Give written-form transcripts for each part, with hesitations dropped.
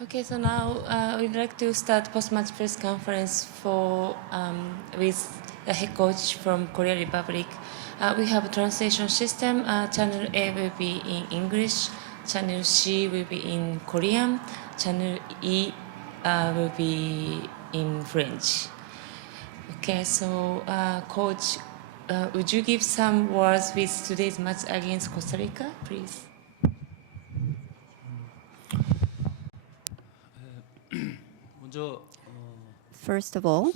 Okay, so now we'd like to start post-match press conference with the head coach from Korea Republic. We have a translation system. Channel A will be in English, Channel C will be in Korean, Channel E will be in French. Okay, so coach, would you give some words with today's match against Costa Rica, please? First of all,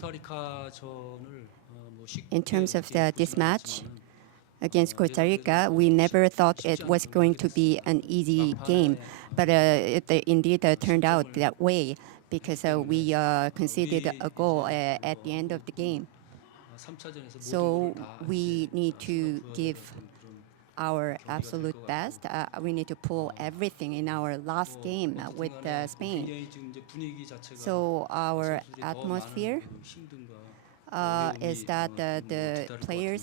in terms of this match against Costa Rica, we never thought it was going to be an easy game, but it indeed turned out that way because we conceded a goal at the end of the game. So we need to give our absolute best. We need to pull everything in our last game with Spain. So our atmosphere is that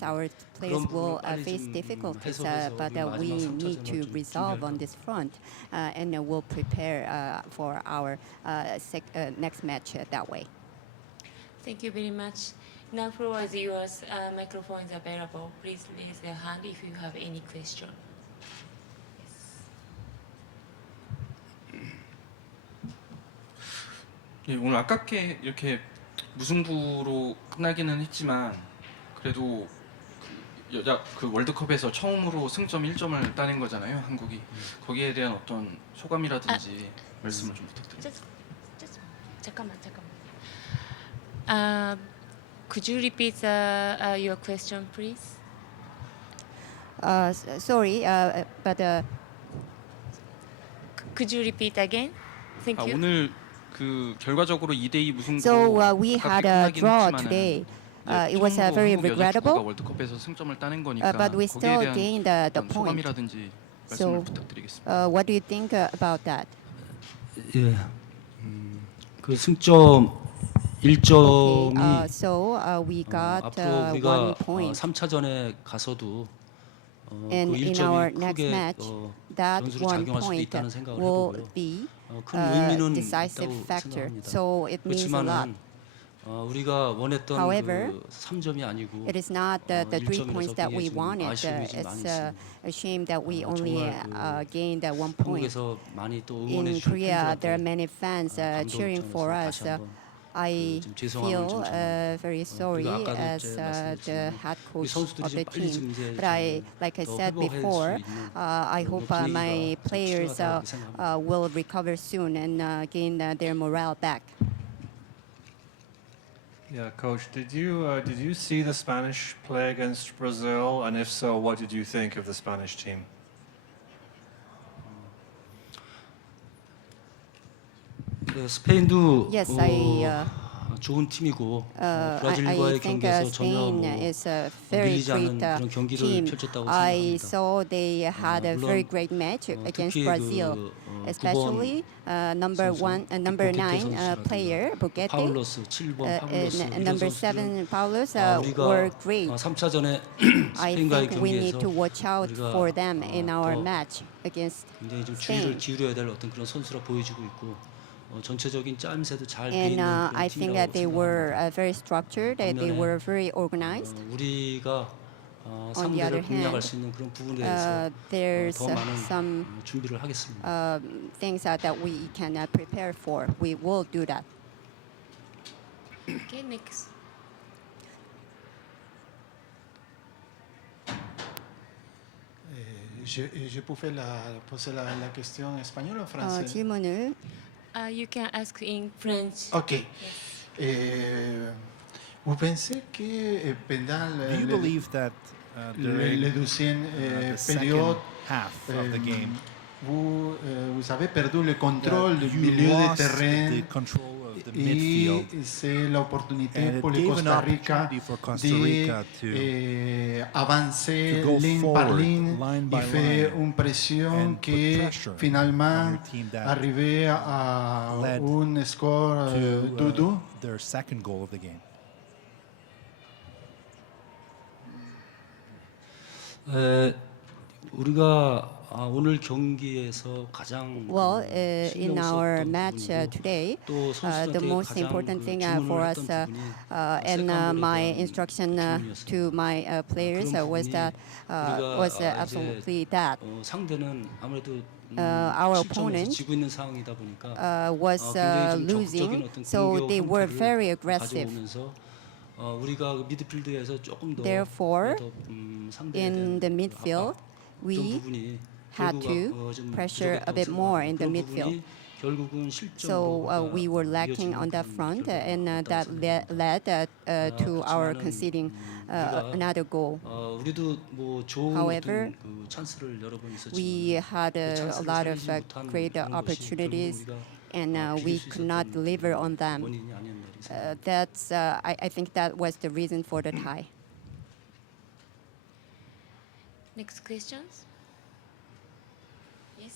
our players will face difficulties, but we need to resolve on this front, and we'll prepare for our next match that way. Thank you very much. Now, floor is yours. Microphone is available. Please raise your hand if you have any question. 네, 오늘 아깝게 이렇게 무승부로 끝나기는 했지만 그래도 그 월드컵에서 처음으로 승점 1점을 따낸 거잖아요, 한국이. 거기에 대한 어떤 소감이라든지 말씀을 좀 부탁드립니다. 잠깐만. Could you repeat your question, please? Sorry, but could you repeat again? Thank you. 오늘 그 결과적으로 2대2 무승부로 So we had a 아깝게 draw 끝나긴 today. 했지만은 It was very 한국 여자 축구가 regrettable, 월드컵에서 승점을 따낸 거니까 but we 거기에 still 대한 gained the 어떤 point. 소감이라든지 말씀을 So 부탁드리겠습니다. what do you think about that? 예, 그 승점 1점이 Okay, so we got 앞으로 1 우리가 point. 3차전에 가서도 And 그 in our 1점이 next 크게 match, that 변수로 1 작용할 수도 point 있다는 생각을 will 해보고요. be 큰 a 의미는 decisive 있다고 factor. 생각합니다. So it means a lot. 그렇지만은 우리가 원했던 However, 그 3점이 아니고 It is not the 3 points 1점이라서 that we 굉장히 좀 wanted. 아쉬움이 좀 많이 It's 있습니다. a shame that we only 정말 gained 1 point. 한국에서 많이 또 응원해 In 주신 Korea, there are 팬들한테 many fans cheering for 감동을 us. 전해서 다시 한번 I 좀 죄송함을 feel 좀 전합니다. very sorry 우리가 아까도 as 이제 the 말씀드렸지만 head 우리 coach 선수들이 of the 좀 빨리 좀 team. 이제 But like I 더 said 회복할 before, 수 있는 I hope 분위기가 my 좀 players 필요하다고 생각합니다. will recover soon and gain their morale back. Yeah, Coach, did you see the Spanish play against Brazil? And if so, what did you think of the Spanish team? 네, 스페인도 Yes, I 좋은 팀이고 I 브라질과의 think 경기에서 전혀 Spain 뭐 is a very 밀리지 않은 great 그런 경기를 team. 펼쳤다고 I 생각합니다. saw they had a very 물론 great match against 특히 Brazil, 그 especially number 고케테 9 선수라든가 player Boquete 파울로스 7번 파울로스 and 이런 number 선수들은 7 Paulus 우리가 were great. 3차전에 I 스페인과의 think we need 경기에서 to watch out 우리가 for them in our 더 match against 굉장히 좀 Spain. 주의를 기울여야 될 어떤 그런 선수라 보여지고 있고 전체적인 짜임새도 잘 돼 And 있는 I 그런 think that 팀이라고 they were 생각합니다. very structured, they were very organized. 우리가 On the other 상대를 공략할 hand, 수 있는 그런 부분에 대해서 there's 더 많은 some 준비를 하겠습니다. things that we can prepare for. We will do that. Okay, next. Je pouvais poser la question en espagnol ou en français? 질문을 You can ask in French. Ok. Vous pensez que pendant Do you believe that during le deuxième the période, second half of the game vous avez perdu le contrôle that du you milieu de lost terrain the control of the et midfield, c'est l'opportunité and pour it le gave an Costa Rica opportunity for Costa Rica de avancer to go ligne par forward, ligne line et by faire line, une pression and put qui pressure on finalement your team that arrivait à led un score to 2-2. their second goal of the game? 우리가 오늘 경기에서 가장 Well, 신경 in our 썼던 match 부분이고 today, 또 the 선수들한테 most 가장 important 그 thing 주문을 for 했던 us 부분이 and my 세컨볼에 대한 instruction 기운이었습니다. to my players 그런 was 부분이 that was 우리가 absolutely that. 상대는 아무래도 Our 7점에서 opponent 지고 있는 상황이다 보니까 was 굉장히 좀 적극적인 losing, 어떤 so 공격 they were 형태를 very aggressive. 가져오면서 우리가 그 미드필드에서 조금 더 Therefore, 상대에 in 대한 the 그 midfield, 압박 그런 we 부분이 had 결국 to 좀 pressure a 부족했다고 bit more 생각합니다. in the 그런 midfield. 부분이 결국은 실점으로 So we were lacking on that front, and that led to our conceding another goal. 우리도 뭐 좋은 However, 어떤 그 찬스를 여러 번 We 있었지만 had 그 a 찬스를 lot of 살리지 못한 great 그런 것이 opportunities, 결국 우리가 and 비길 we 수 could not 있었던 deliver on them. 원인이 아니었나 이렇게 생각합니다. That's I think that was the reason for the tie. Next questions? Yes.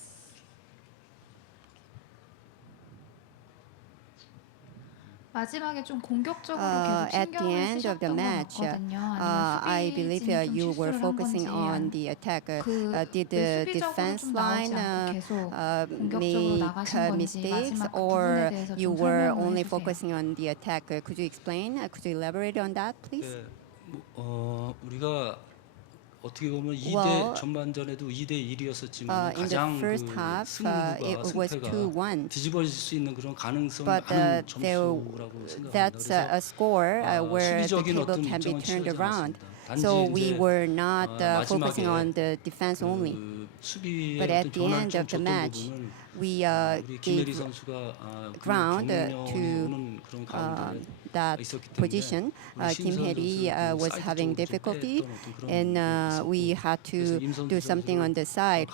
마지막에 좀 공격적으로 At 계속 the 신경을 end of the 쓰셨던 건 match, 맞거든요. I 아니면 believe 수비진이 좀 you were 실수를 한 focusing 건지 on the attack. Did 왜 the 수비적으로 defense 좀 나오지 line 않고 계속 공격적으로 make 나가신 건지 mistakes, 마지막 그 or 부분에 대해서 you 좀 were 설명을 only 해주세요. focusing on the attack? Could you explain? Could you elaborate on that, please? 네, 우리가 어떻게 보면 2대 Well, 전반전에도 2대 1이었었지만 in the 가장 first 그 half, 승부가 it was 승패가 2-1. 뒤집어질 수 있는 그런 가능성이 But 많은 점수라고 생각합니다. that's a score where the 수비적인 table 어떤 can be 일정은 turned 취하지 around. 않았습니다. So 단지 we 이제 were not focusing 마지막에 on the defense only. 그 수비의 But 어떤 at the 변화를 end 좀 of the 줬던 match, 부분은 we 우리 김혜리 gave 선수가 ground 경련이 to 오는 그런 가운데 that 있었기 때문에 position. Kim Hye-ri was having difficulty, and we had to do something on the side.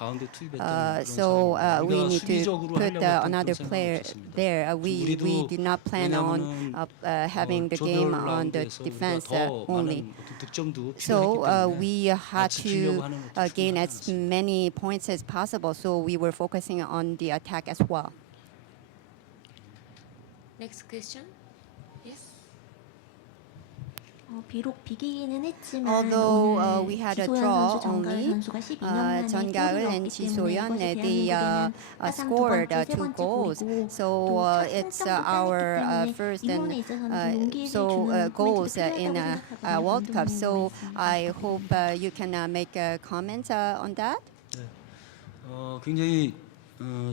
So we need to put another player there. We did not plan on having the game on the defense only. So we had to gain as many points as possible. So we were focusing on the attack as well. Next question? Yes. 비록 비기기는 했지만 Although 오늘 we had a 지소연 draw 선수, 정가을 only, 선수가 12년 만에 전가을 골을 and 넣었기 지소연, 때문에 이것이 they 대한민국에는 사상 두 scored 번째, 세 two 번째 goals. 골이고 So 또 첫 it's 승점도 our 따냈기 때문에 first 이 and 부분에 있어서는 좀 용기를 so 주는 goals 포인트도 in 필요하다고 생각하거든요. World Cup. So 감독님의 I 말씀 hope you can make comments on that. 굉장히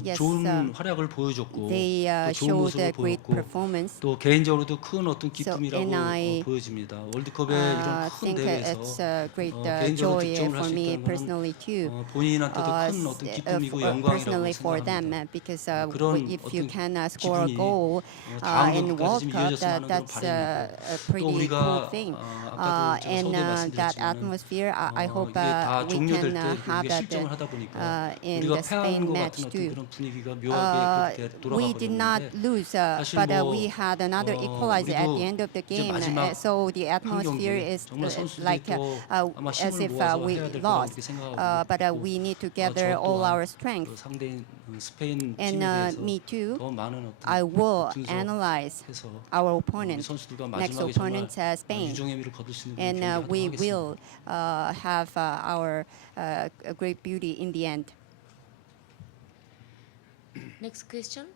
Yes, 좋은 활약을 보여줬고 They 또 좋은 showed 모습을 a great 보였고 performance. 또 개인적으로도 큰 어떤 So, 기쁨이라고 and I 보여집니다. 월드컵의 이런 큰 think 대회에서 it's a great 개인적으로 joy 득점을 할 for 수 me 있다는 personally 것은 too. 본인한테도 큰 어떤 기쁨이고 영광이라고 Personally for them, 생각합니다. because 그런 if you 어떤 can score a 기분이 goal 다음 in 경기까지 World 좀 Cup, 이어졌으면 하는 그런 that's a 바람이고 또 pretty cool 우리가 thing. 아까도 제가 And 서두에 that 말씀드렸지만 atmosphere, I hope 이게 다 we 종료될 can 때 have 우리가 that 실점을 하다 보니까 in 우리가 the 패한 Spain 것 match 같은 어떤 too. 그런 분위기가 묘하게 We did not 돌아가 lose, 사실 but 뭐, we had another equalizer at the 우리도 end of the 이제 game. 마지막 So the 한 atmosphere 경기에 is 정말 선수들이 like 또 아마 as 힘을 if 모아서 we 해야 될 거라고 lost. 이렇게 생각하고 But 있고, we need to 저 gather all 또한 our 그 strength. 상대인 스페인 팀에 And 대해서 me too. 더 많은 I 어떤 will analyze 분석해서 our 우리 opponent. 선수들과 Next 마지막에 정말 opponent Spain. 유종의 미를 거둘 수 있는 And 그런 경기 we 하도록 will 하겠습니다. have our great beauty in the end. Next question?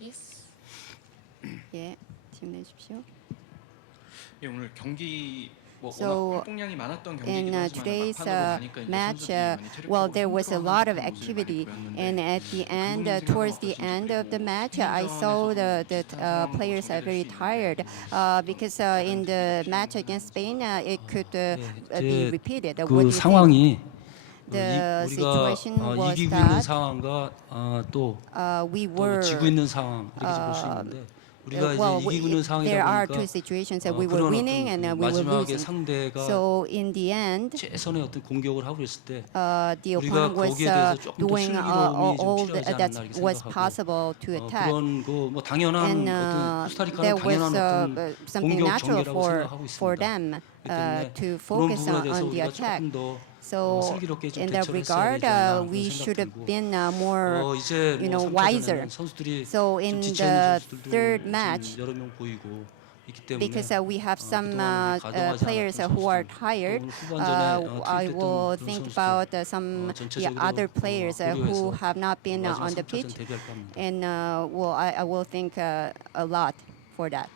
Yes. 예, 질문해 주십시오. 예, 오늘 경기 뭐 So, 워낙 활동량이 많았던 In 경기이긴 하지만 today's 막판으로 가니까 이제 match, 선수들이 많이 well, 체력적으로 there was a lot of 힘들어하는 모습을 많이 activity, 보였는데 and at the end, 부모님 towards 생각은 the end of the 어떠신지, match, 그리고 I saw the 개인전에서도 비슷한 상황으로 players are very 전개될 수 tired 있는데 because in the match against Spain, it could be repeated. What do 그 you think? 상황이 The 우리가 situation was 이기고 있는 that 상황과 또 we 또 were 지고 있는 상황 이렇게 볼 수 있는데 우리가 well, 이제 이기고 있는 there are 상황이다 two 보니까 situations that we were 그런 winning and 어떤 we were 마지막에 losing. 상대가 So in the end, 최선의 어떤 공격을 하고 있을 때 the 우리가 opponent was 거기에 대해서 조금 더 doing 슬기로움이 좀 all 필요하지 that 않나 이렇게 was 생각하고 possible to attack. 그런 뭐 당연한 And 어떤 코스타리카는 there was 당연한 어떤 something 공격 natural 전개라고 생각하고 for 있습니다. them 그렇기 때문에 to 그런 focus 부분에 대해서 on the 우리가 attack. 조금 더 So 슬기롭게 좀 in that 대처를 했어야 regard, 되지 않나 그런 we 생각 should have 들고 been more, 이제 you know, 뭐 wiser. 3차전에는 선수들이 So 좀 in 지쳐 있는 the 선수들도 third 좀 match, 여러 명 보이고 있기 때문에 because we have some 그동안 가동하지 players 않았던 who are 선수들, tired. 또 오늘 후반전에 I 투입됐던 will 그런 think 선수들, about some 전체적으로 other players who 고려해서 have not been 마지막 on the 3차전 pitch, 대비할까 합니다. and I will think a lot for that.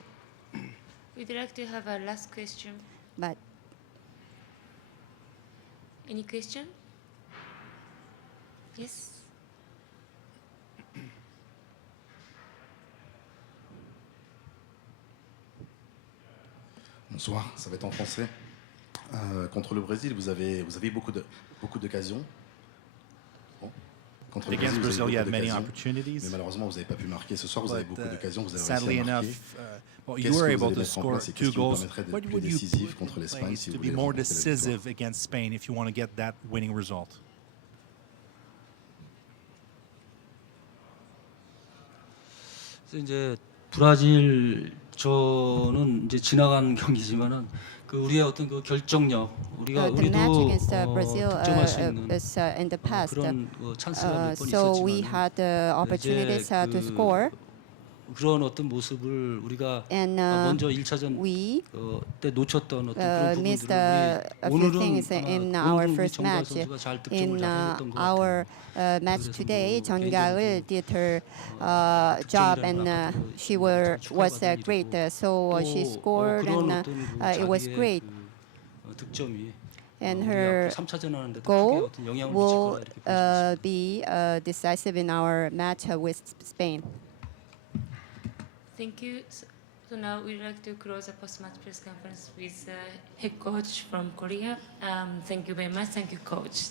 We'd like to have a last question. But Any question? Yes. Bonsoir, ça va être en français. Contre le Brésil, vous avez eu beaucoup d'occasions. Bon. Contre le Against Brésil, Brazil, vous avez you eu had beaucoup many d'occasions. opportunities. Mais malheureusement, vous n'avez pas pu marquer. Ce soir, vous avez But, beaucoup d'occasions, vous avez sadly réussi à enough, marquer. well, you Qu'est-ce were que vous able allez to mettre en score place et 2 qu'est-ce qui vous goals. permettrait d'être What plus would you décisif put contre in l'Espagne place si to vous be voulez more remporter la victoire? decisive against Spain if you want to get that winning result? 그래서 이제 브라질 저는 이제 지나간 경기지만은 그 우리의 어떤 그 결정력, 우리가 the match 우리도 against Brazil 득점할 수 있는 is in the past. 그런 찬스가 몇 번 So we 있었지만 had the opportunities to score, 그런 어떤 모습을 우리가 and 먼저 1차전 we 때 놓쳤던 어떤 그런 missed 부분들을 a 우리 few 오늘은 things in 아마 our 오늘은 우리 first 정가을 match. 선수가 잘 득점을 In 잘 해줬던 것 our 같아요. match 그래서 today, 뭐 전가을 개인적으로 did her job, 득점이라는 and 아까도 she 잘 was 축하받을 great. 일이고 So she 또 scored, 그런 and 어떤 그 it was 자기의 great. 그 득점이 And 우리 her 3차전 하는데도 크게 goal 어떤 영향을 미칠 will 거다 이렇게 볼 수 있습니다. be decisive in our match with Spain. Thank you. So now we'd like to close the post-match press conference with the head coach from Korea. Thank you very much. Thank you, coach.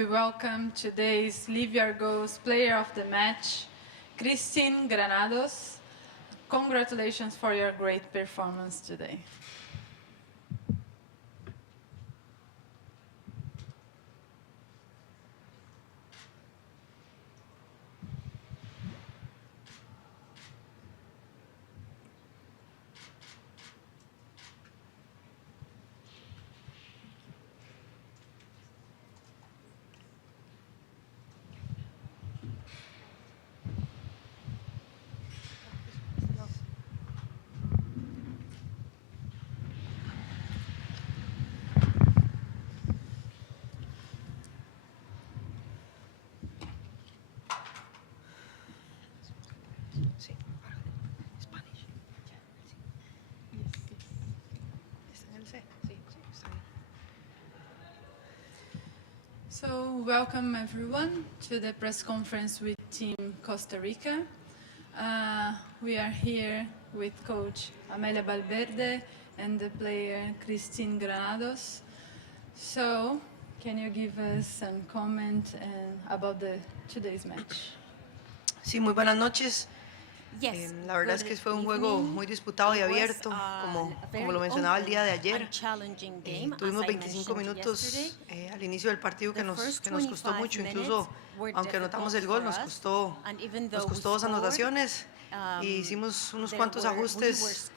we welcome today's Leave Your Goals Player of the Match, Christine Granados. Congratulations for your great performance today. So, welcome everyone to the press conference with Team Costa Rica. We are here with Coach Amelia Valverde and the player Christine Granados. So, can you give us some comment about today's match? Sí, muy buenas noches. La verdad es que fue un juego muy disputado y abierto, como lo mencionaba el día de ayer. Tuvimos 25 minutos al inicio del partido que nos costó mucho, incluso aunque anotamos el gol, nos costó 2 anotaciones. E hicimos unos cuantos ajustes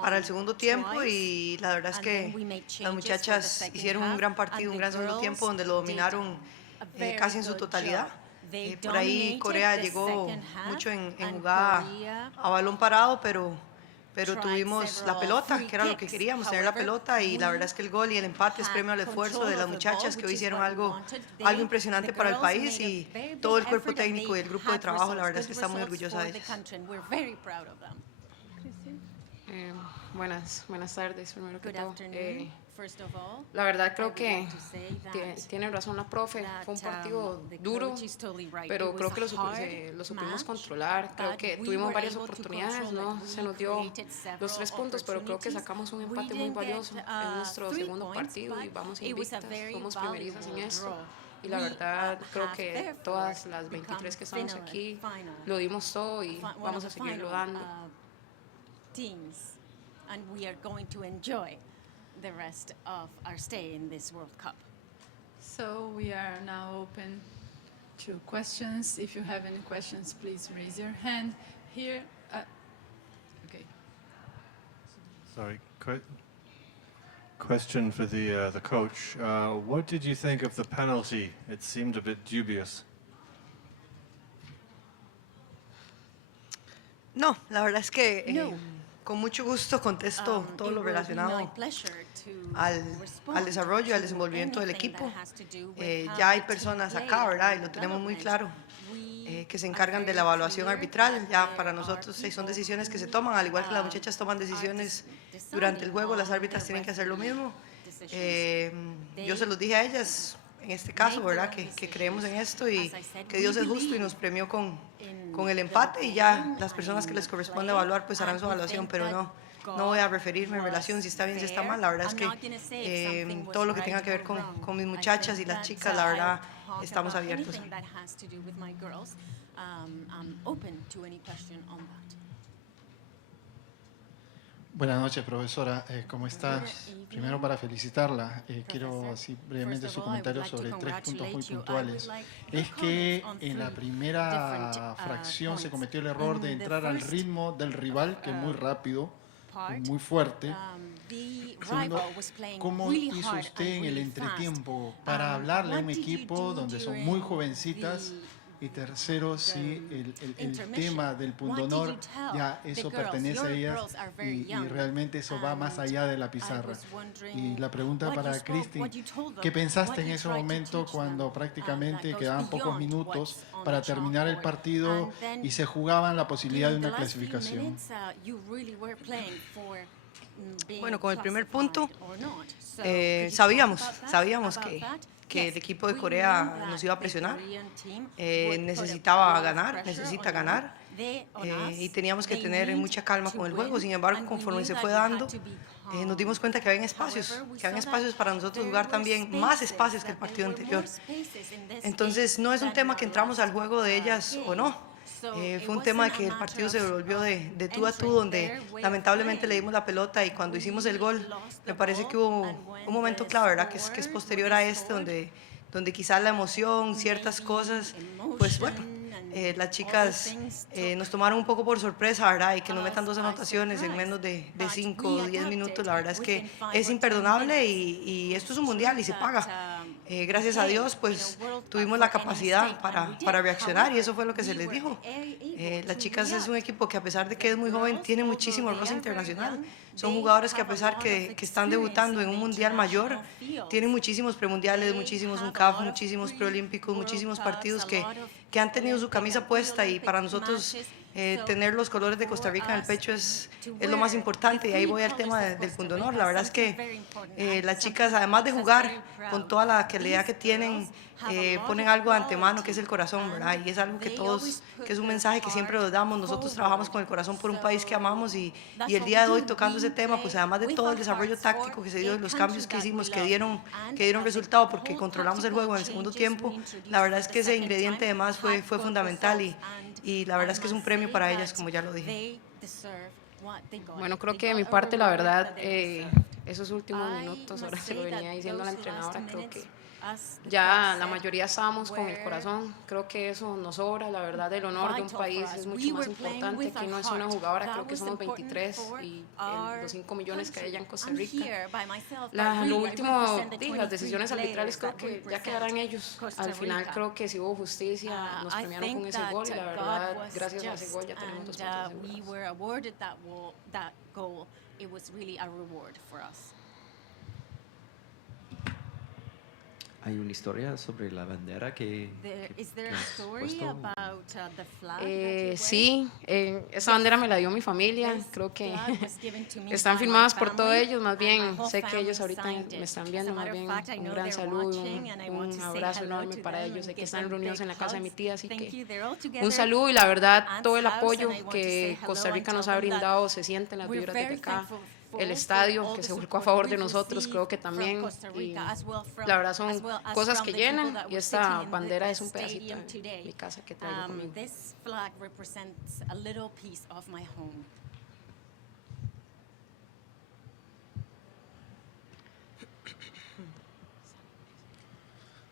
para el segundo tiempo y la verdad es que las muchachas hicieron un gran partido, un gran segundo tiempo donde lo dominaron casi en su totalidad. Por ahí Corea llegó mucho en jugada a balón parado, pero tuvimos la pelota, que era lo que queríamos, tener la pelota, y la verdad es que el gol y el empate es premio al esfuerzo de las muchachas que hoy hicieron algo impresionante para el país, y todo el cuerpo técnico y el grupo de trabajo, la verdad es que está muy orgullosa de ellas. Buenas tardes, primero que todo. La verdad creo que tiene razón la profe, fue un partido duro, pero creo que lo supimos controlar. Creo que tuvimos varias oportunidades, no se nos dio los 3 puntos, pero creo que sacamos un empate muy valioso en nuestro segundo partido y vamos invictas, somos primerizas en esto. Y la verdad creo que todas las 23 que estamos aquí lo dimos todo y vamos a seguirlo dando. And we are going to enjoy the rest of our stay in this World Cup. So we are now open to questions. If you have any questions, please raise your hand. Here, okay. Sorry, question for the coach. What did you think of the penalty? It seemed a bit dubious. No, la verdad es que con mucho gusto contesto todo lo relacionado al desarrollo, al desenvolvimiento del equipo. Ya hay personas acá, ¿verdad? Y lo tenemos muy claro, que se encargan de la evaluación arbitral. Ya para nosotros son decisiones que se toman, al igual que las muchachas toman decisiones durante el juego, las árbitras tienen que hacer lo mismo. Yo se los dije a ellas, en este caso, ¿verdad? Que creemos en esto y que Dios es justo y nos premió con el empate, y ya las personas que les corresponde evaluar pues harán su evaluación, pero no voy a referirme en relación si está bien, si está mal. La verdad es que todo lo que tenga que ver con mis muchachas y las chicas, la verdad, estamos abiertos. Buenas noches, profesora. ¿Cómo está? Primero, para felicitarla, quiero así brevemente su comentario sobre 3 puntos muy puntuales. Es que en la primera fracción se cometió el error de entrar al ritmo del rival, que es muy rápido, muy fuerte. Segundo, ¿cómo hizo usted en el entretiempo para hablarle a un equipo donde son muy jovencitas? Y tercero, si el tema del pundonor, ya eso pertenece a ellas y realmente eso va más allá de la pizarra. Y la pregunta para Christine, ¿qué pensaste en ese momento cuando prácticamente quedaban pocos minutos para terminar el partido y se jugaban la posibilidad de una clasificación? Bueno, con el primer punto, sabíamos que el equipo de Corea nos iba a presionar, necesita ganar, y teníamos que tener mucha calma con el juego. Sin embargo, conforme se fue dando, nos dimos cuenta que habían espacios para nosotros jugar también, más espacios que el partido anterior. Entonces, no es un tema que entramos al juego de ellas o no. Fue un tema de que el partido se volvió de tú a tú, donde lamentablemente le dimos la pelota, y cuando hicimos el gol, me parece que hubo un momento clave, ¿verdad? Que es posterior a este, donde quizás la emoción, ciertas cosas, pues bueno, las chicas nos tomaron un poco por sorpresa, ¿verdad? Y que nos metan 2 anotaciones en menos de 5 o 10 minutos, la verdad es que es imperdonable, y esto es un mundial y se paga. Gracias a Dios, pues tuvimos la capacidad para reaccionar, y eso fue lo que se les dijo. Las chicas es un equipo que, a pesar de que es muy joven, tiene muchísimo roce internacional. Son jugadores que, a pesar que están debutando en un mundial mayor, tienen muchísimos premundiales, muchísimos UNCAF, muchísimos preolímpicos, muchísimos partidos que han tenido su camisa puesta, y para nosotros tener los colores de Costa Rica en el pecho es lo más importante. Y ahí voy al tema del pundonor. La verdad es que las chicas, además de jugar con toda la calidad que tienen, ponen algo de antemano, que es el corazón, ¿verdad? Y es algo que todos, que es un mensaje que siempre los damos. Nosotros trabajamos con el corazón por un país que amamos, y el día de hoy, tocando ese tema, pues además de todo el desarrollo táctico que se dio, los cambios que hicimos, que dieron resultado porque controlamos el juego en el segundo tiempo, la verdad es que ese ingrediente de más fue fundamental, y la verdad es que es un premio para ellas, como ya lo dije. Bueno, creo que de mi parte, la verdad, esos últimos minutos, ahora se lo venía diciendo a la entrenadora, creo que ya la mayoría estábamos con el corazón. Creo que eso nos sobra. La verdad, el honor de un país es mucho más importante. Que no es una jugadora, creo que somos 23, y los 5 millones que hay allá en Costa Rica. Lo último, las decisiones arbitrales creo que ya quedarán ellos. Al final creo que si hubo justicia, nos premiaron con ese gol, y la verdad, gracias a ese gol ya tenemos 2 puntos. ¿Hay una historia sobre la bandera que has puesto? Sí, esa bandera me la dio mi familia. Creo que están firmadas por todos ellos. Más bien, sé que ellos ahorita me están viendo. Más bien, un gran saludo, un abrazo enorme para ellos. Sé que están reunidos en la casa de mi tía, así que un saludo, y la verdad, todo el apoyo que Costa Rica nos ha brindado se siente en las vibras desde acá. El estadio que se volcó a favor de nosotros, creo que también, y la verdad son cosas que llenan, y esta bandera es un pedacito de mi casa que traigo conmigo.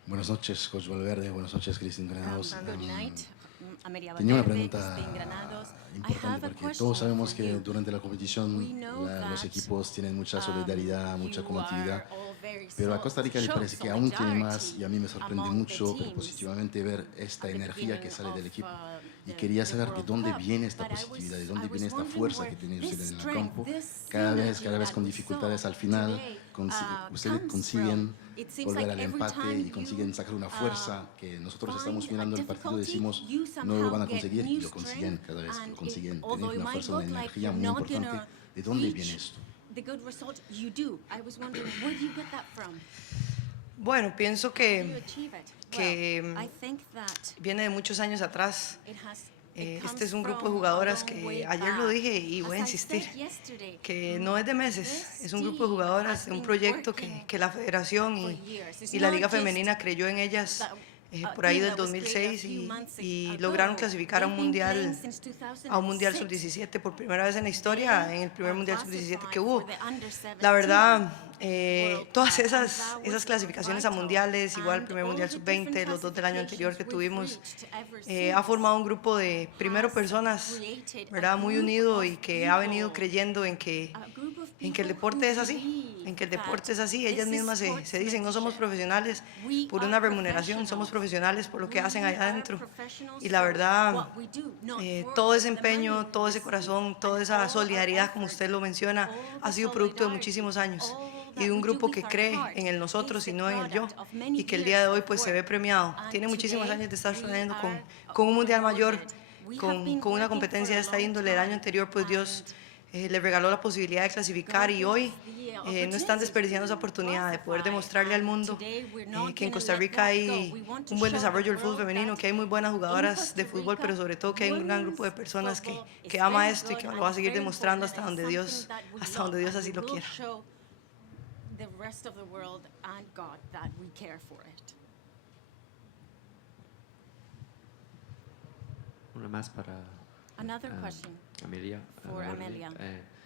Buenas noches, Coach Valverde. Buenas noches, Cristian Granados. Tenía una pregunta importante, porque todos sabemos que durante la competición los equipos tienen mucha solidaridad, mucha combatividad, pero a Costa Rica le parece que aún tiene más, y a mí me sorprende mucho, pero positivamente, ver esta energía que sale del equipo. Y quería saber de dónde viene esta positividad, de dónde viene esta fuerza que tienen ustedes en el campo. Cada vez con dificultades al final, ustedes consiguen volver al empate y consiguen sacar una fuerza que nosotros estamos mirando el partido y decimos no lo van a conseguir, y lo consiguen. Cada vez lo consiguen, tener una fuerza, una energía muy importante. ¿De dónde viene esto? Bueno, pienso que viene de muchos años atrás. Este es un grupo de jugadoras que, ayer lo dije y voy a insistir, que no es de meses, es un grupo de jugadoras de un proyecto que la Federación y la Liga Femenina creyó en ellas por ahí del 2006, y lograron clasificar a un mundial sub-17 por primera vez en la historia, en el primer mundial sub-17 que hubo. La verdad, todas esas clasificaciones a mundiales, igual el primer mundial sub-20, los 2 del año anterior que tuvimos, ha formado un grupo de, primero, personas, ¿verdad?, muy unido, y que ha venido creyendo en que el deporte es así, Ellas mismas se dicen, no somos profesionales por una remuneración, somos profesionales por lo que hacen allá adentro. Y la verdad, todo ese empeño, todo ese corazón, toda esa solidaridad, como usted lo menciona, ha sido producto de muchísimos años, y de un grupo que cree en el nosotros y no en el yo, y que el día de hoy pues se ve premiado. Tiene muchísimos años de estar sucediendo con un mundial mayor, con una competencia de esta índole. El año anterior pues Dios les regaló la posibilidad de clasificar y hoy no están desperdiciando esa oportunidad de poder demostrarle al mundo que en Costa Rica hay un buen desarrollo del fútbol femenino, que hay muy buenas jugadoras de fútbol, pero sobre todo que hay un gran grupo de personas que ama esto y que lo va a seguir demostrando hasta donde Dios así lo quiera. The rest of the world and God that we care for it. Una más para Another question Amelia. for Amelia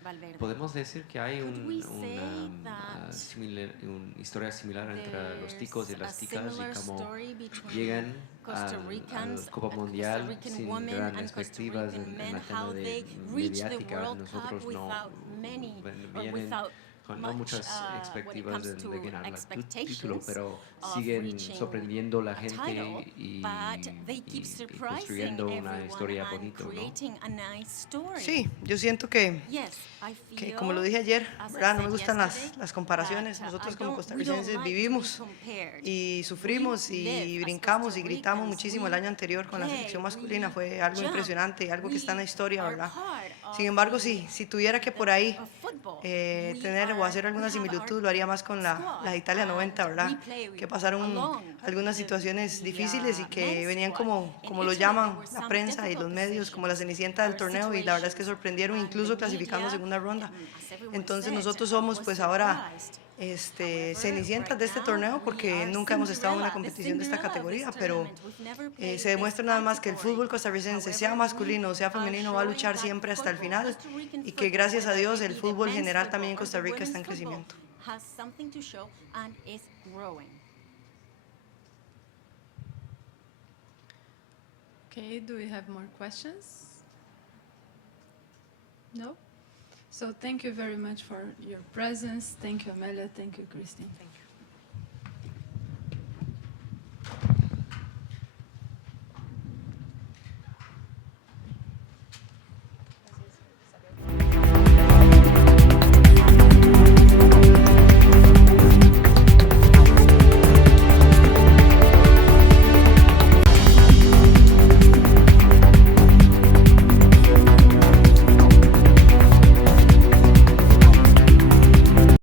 Valverde. ¿Podemos decir que hay Could we una historia similar entre los ticos y las ticas y cómo llegan al Copa Mundial sin gran expectativas en la tema de mediática? Nosotros no vienen con no muchas expectativas de ganar el título, pero siguen sorprendiendo a la gente y construyendo una historia bonita, ¿no? Sí, yo siento que como lo dije ayer, ¿verdad? No me gustan las comparaciones. Nosotros como costarricenses vivimos y sufrimos y brincamos y gritamos muchísimo el año anterior con la selección masculina. Fue algo impresionante, algo que está en la historia, ¿verdad? Sin embargo, si tuviera que por ahí tener o hacer alguna similitud, lo haría más con la de Italia 90, ¿verdad? Que pasaron algunas situaciones difíciles y que venían como lo llaman la prensa y los medios, como la cenicienta del torneo, y la verdad es que sorprendieron incluso clasificando a segunda ronda. Entonces nosotros somos pues ahora cenicientas de este torneo porque nunca hemos estado en una competición de esta categoría, pero se demuestra nada más que el fútbol costarricense, sea masculino o sea femenino, va a luchar siempre hasta el final y que gracias a Dios el fútbol general también en Costa Rica está en crecimiento. Okay, do we have more questions? No? So thank you very much for your presence. Thank you, Amelia. Thank you, Christine. Thank you.